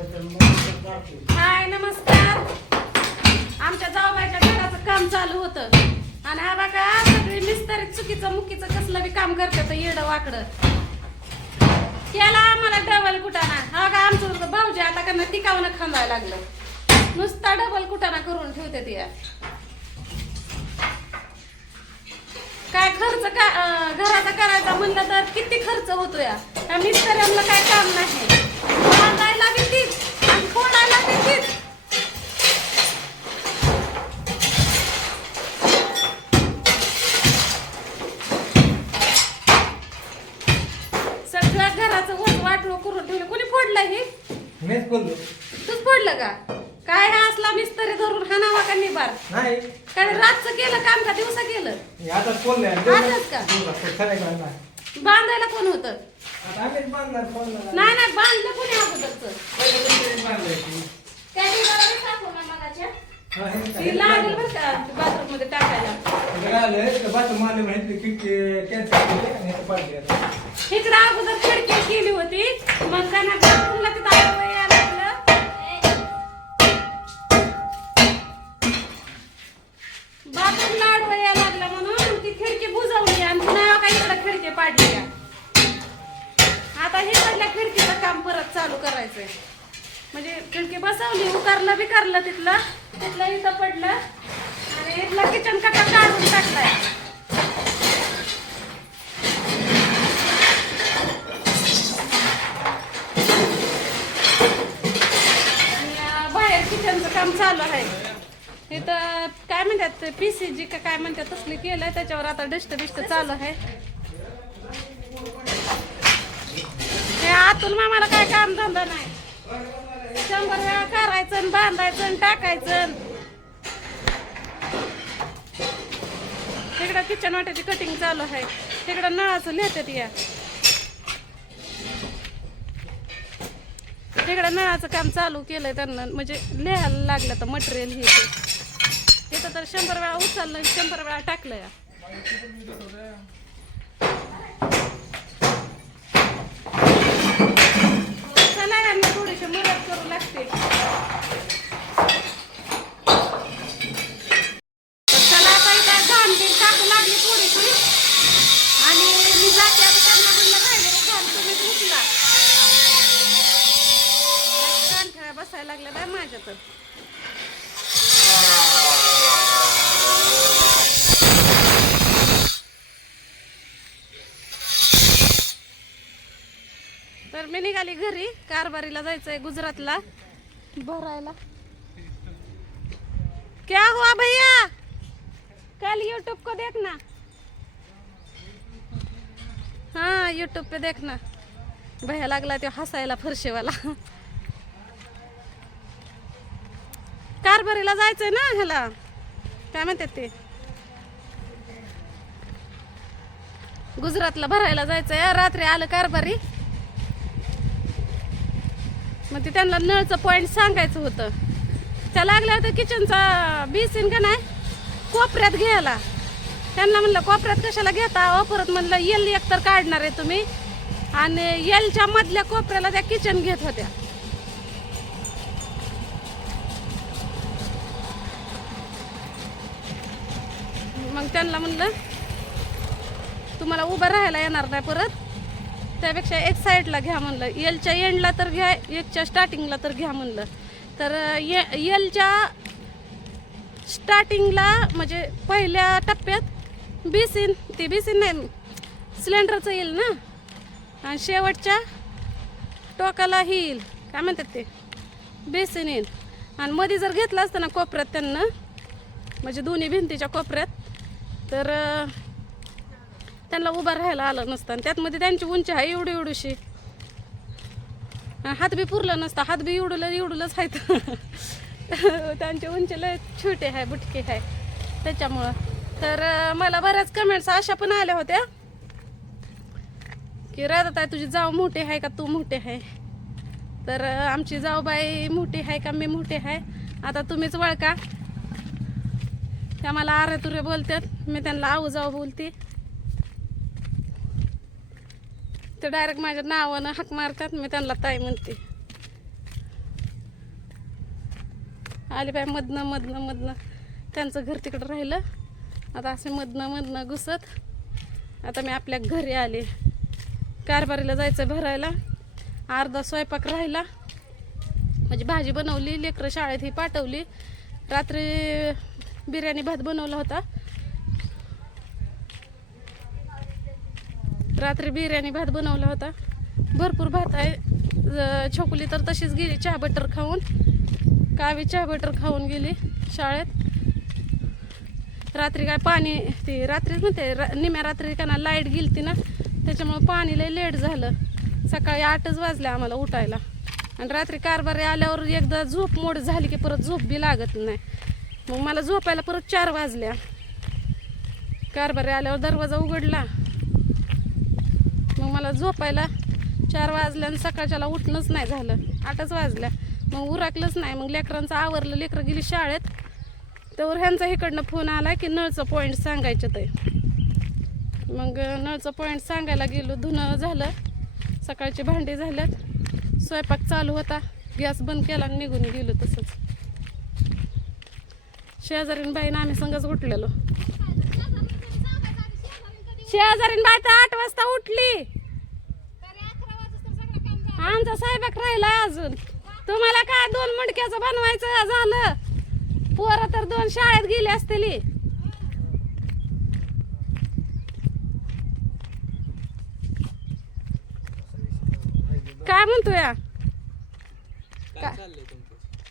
हाय नमस्कार. आमच्या जाऊबाईच्या घराचं काम चालू होतं. आणि हा बघा सगळी मिस्तर चुकीचं मुकीचं कसलं बी काम करते तर येडं वाकडं. केला आम्हाला डबल कुटाणा. हा का आमचं भाऊजी आता का टिकावणं खांदायला लागलं. नुसता डबल कुटाणा करून ठेवते ती. काय खर्च का घराचा करायचा म्हणलं तर किती खर्च होतो या त्या मिस्त्र्यांना काय काम नाही. मीच बोललो तूच फोडलं का? काय हा असला मिस्त्री धरून हाणावा का निबार? नाही. काय रातचं केलं काम का दिवसा केलं? मी का? खरं का नाही बांधायला कोण होतं? आता आम्हीच बांधणार फोन नाही नाही बांधलं कोणी अगोदरच? बांधलंय की. काय बिगारी टाकू ना मगाच्या? काय? ती लागेल बरं का बाथरूममध्ये टाकायला इकडे पाडली अगोदर खिडकी केली होती. मग काय ना बाथरूमला करायचंय म्हणजे खिडकी बसवली उकारलं बी करलं तिथलं. तिथलं इथं पडलं आणि इथला किचन कटा काढून टाकलाय. बाहेर किचनचं काम चालू आहे. इथं काय म्हणतात पी सी जी का काय म्हणतात तसली केलं त्याच्यावर आता डस्ट बिस्ट चालू आहे. हे आतून मामाला काय काम धंदा नाही. शंभर वेळा करायचं आणि बांधायचं आणि टाकायचं तिकडं किचन वाट्याची कटिंग चालू आहे. तिकडं नळाचं नेतात या. तिकडं नळाचं काम चालू केलंय त्यांना. म्हणजे लिहायला लागलं तर मटेरियल हे ते. तिथं तर शंभर वेळा उचललं आणि शंभर वेळा टाकलं या. बसायला लागल्या बाय माझ्या तर. तर मी निघाली घरी कारभारीला जायचंय गुजरातला. भरायला. क्या हुआ भैया? कल यूट्यूब को देखना. हाँ यूट्यूब पे देखना. भैया लागला तो हसायला फरशेवाला. कारभारीला जायचंय ना ह्याला. काय म्हणतात ते? गुजरातला भरायला जायचंय रात्री आलं कारभारी मग ते त्यांना नळचं पॉईंट सांगायचं होतं. त्या लागल्या होत्या किचनचा बेसिन का नाही? कोपऱ्यात घ्यायला. त्यांना म्हणलं कोपऱ्यात कशाला घेता? अ परत म्हणलं येल एक तर काढणार आहे तुम्ही. आणि येलच्या मधल्या कोपऱ्याला त्या किचन घेत होत्या. त्यांना म्हणलं तुम्हाला उभं राहायला येणार नाही परत. त्यापेक्षा एक साईडला घ्या म्हणलं. एलच्या एंडला तर घ्या एकच्या स्टार्टिंगला तर घ्या म्हणलं. तर ये एलच्या स्टार्टिंगला म्हणजे पहिल्या टप्प्यात बीसीन ती बीसीन नाही सिलेंडरचं येईल ना? आणि शेवटच्या टोकाला ही येईल. काय म्हणतात ते? बेसीन येईल. आणि मध्ये जर घेतलं असतं ना कोपऱ्यात त्यांना म्हणजे दोन्ही भिंतीच्या कोपऱ्यात तर त्यांना उभं राहायला आलं नसतं. आणि त्यातमध्ये त्यांची उंची आहे एवढी एवढीशी. हात बी पुरलं नसतं. हात बी एवढलं एवढलंच आहेत. त्यांची उंची लय छोटे आहे बुटके आहे. त्याच्यामुळं. तर मला बऱ्याच कमेंट्स अशा पण आल्या होत्या. की राधा तुझी जाव मोठी आहे का? तू मोठी आहे. तर आमची जाऊबाई मोठी आहे का? मी मोठी आहे. आता तुम्हीच वळका त्या मला आरे तुरे बोलतात मी त्यांना आऊ जाऊ बोलते. ते डायरेक्ट माझ्या नावानं हाक मारतात मी त्यांना ताई म्हणते. आले बाय मधनं मधनं मधनं. त्यांचं घर तिकडं राहिलं. आता असे मधनं मधनं घुसत. आता मी आपल्या घरी आले. कारभारीला जायचं भरायला. अर्धा स्वयंपाक राहिला. म्हणजे भाजी बनवली लेकरं शाळेत ही पाठवली. रात्री बिर्याणी भात बनवला होता. रात्री बिर्याणी भात बनवला होता. भरपूर भात आहे. छोकली छोकुली तर तशीच गेली चहा बटर खाऊन. कावी चहा बटर खाऊन गेली शाळेत. रात्री काय पाणी ती रात्रीच म्हणते रा- निम्या रात्री का ना लाइट गेलती ना त्याच्यामुळं पाणी लय लेट झालं. सकाळी आठच वाजले आम्हाला उठायला. आणि रात्री कारभारी आल्यावर एकदा झोप मोड झाली की परत झोप बी लागत नाही. मग मला झोपायला परत चार वाजल्या. कारभारी आल्यावर दरवाजा उघडला. मग मला झोपायला चार वाजल्या आणि सकाळच्याला उठणंच नाही झालं. आठच वाजल्या. मग उरकलंच नाही. मग लेकरांचं आवरलं. लेकरं गेली शाळेत. तर ह्यांचा इकडनं फोन आला की नळचं पॉईंट सांगायचं ते मग नळचं पॉईंट सांगायला गेलो. धुणं झालं. सकाळची भांडी झाल्यात. स्वयंपाक चालू होता. गॅस बंद केला आणि निघून गेलो तसंच. शेजारीन बाईनं आम्ही संगच उठलेलो. शेजारीन बाई तर आठ वाजता उठली. आमचा स्वयंपाक राहिला अजून. तुम्हाला काय दोन मडक्याचं बनवायचं झालं? पोरं तर दोन शाळेत गेली असतेली. काय म्हणतो या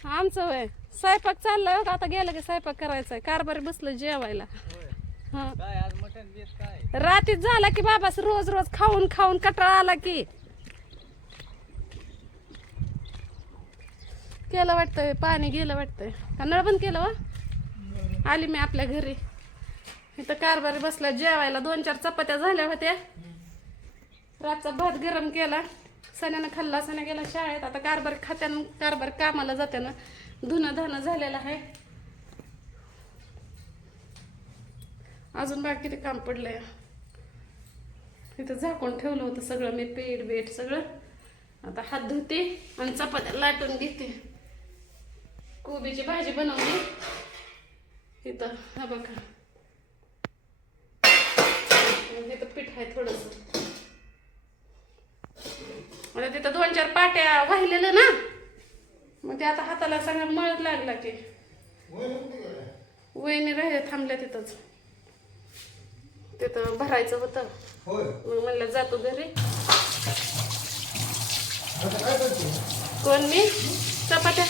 आमचं वय. स्वयंपाक चाललाय हो का आता गेलं की स्वयंपाक करायचा आहे कारभारी बसलं जेवायला. होय हा. काय आज मटण देत काय? रात्रीत झाला की बाबा रोज रोज खाऊन खाऊन कटाळा आला की. केलं वाटतंय पाणी गेलं वाटतंय. का नळ बंद केलं वा? आली मी आपल्या घरी. इथं कारभारी बसला जेवायला दोन चार चपात्या झाल्या होत्या. रातचा भात गरम केला. सण्यानं खाल्ला सण्या गेला शाळेत. आता कारभार खात्यानं कारभार कामाला जात्यानं धुणं धाणं झालेलं आहे. अजून बाकी ते काम पडलंय. इथं झाकून ठेवलं होतं सगळं मी पेट बेट सगळं. आता हात धुते आणि चपात्या लाटून घेते. कोबीची भाजी बनवली. इथं हा बघा. इथं पीठ आहे थोडंसं. आता तिथं दोन चार पाट्या वाहिलेलं ना. मग ते आता हाताला सगळं मळत लागला की. वहिनी राहिले थांबल्या तिथंच. तिथं भरायचं होतं. मग म्हणलं जातो घरी. कोण मी? चपात्या.